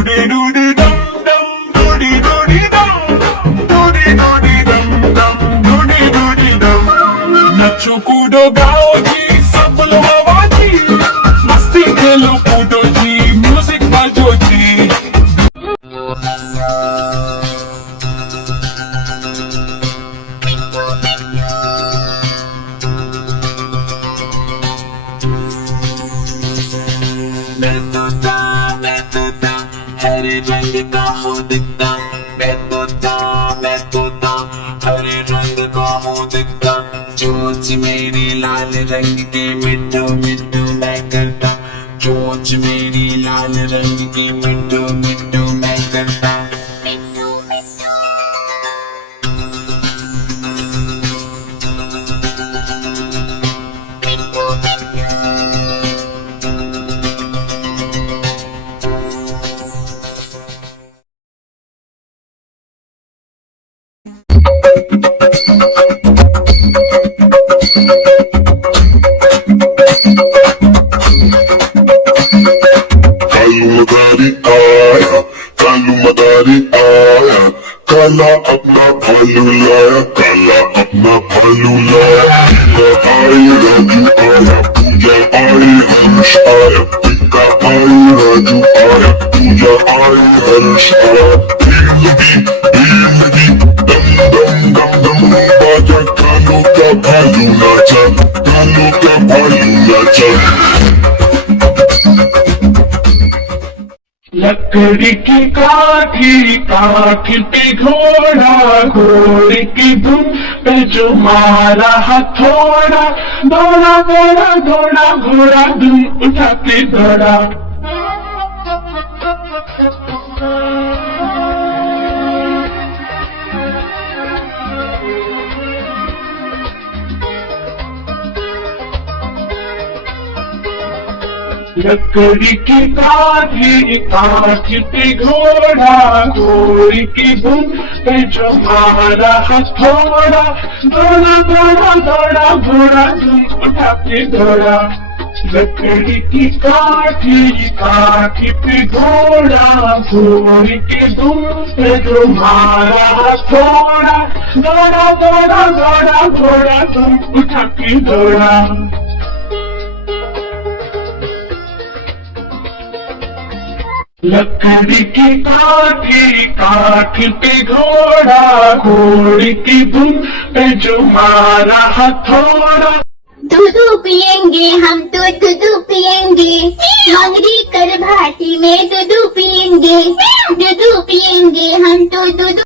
doody doody dum dum, doody doody dum, doody doody dum dum, doody doody dum. नाचो कूदो गाओ जी सब लोग आवाजी, मस्ती खेलो कूदो जी, म्यूजिक बजो जी। मैं तोता हरे रंग का हूँ दिखता, मैं तोता हरे रंग का हूँ दिखता। चोंच मेरी लाल रंग की मिट्टू मिट्टू मैं करता, चोंच मेरी लाल रंग की मिट्टू मिट्टू मैं करता। कालू मदारी आया, काला अपना भालू लाया, काला अपना भालू लाया। टीका आई राजू आया, पूजा आई हर्ष आया, टीका आई राजू आया, पूजा आई हर्ष आया। भीड़ लगी दम दम दम दम बाजा, कालू का भालू नाचा, कालू का भालू नाचा। लकड़ी की काठी काठी पे घोड़ा, घोड़े की धुन पे जो मारा हथौड़ा, दौड़ा दौड़ा दौड़ा घोड़ा धुन उठा के दौड़ा। लकड़ी की काठी काठी पे घोड़ा, घोड़ी की धुन पे जो मारा हथौड़ा, दौड़ा दौड़ा दौड़ा घोड़ा धुन उठा के दौड़ा। लकड़ी की काठी काठी पे घोड़ा, घोड़ी की धुन पे जो मारा हथौड़ा, दौड़ा दौड़ा दौड़ा घोड़ा धुन उठा के दौड़ा। लकड़ी की काठी काठी पे घोड़ा, घोड़ी की धुन पे जो मारा हथौड़ा। दूध पियेंगे हम तो दूध पियेंगे, मंगरी कर भाटी में दूध पियेंगे, दूध पियेंगे हम तो दूध।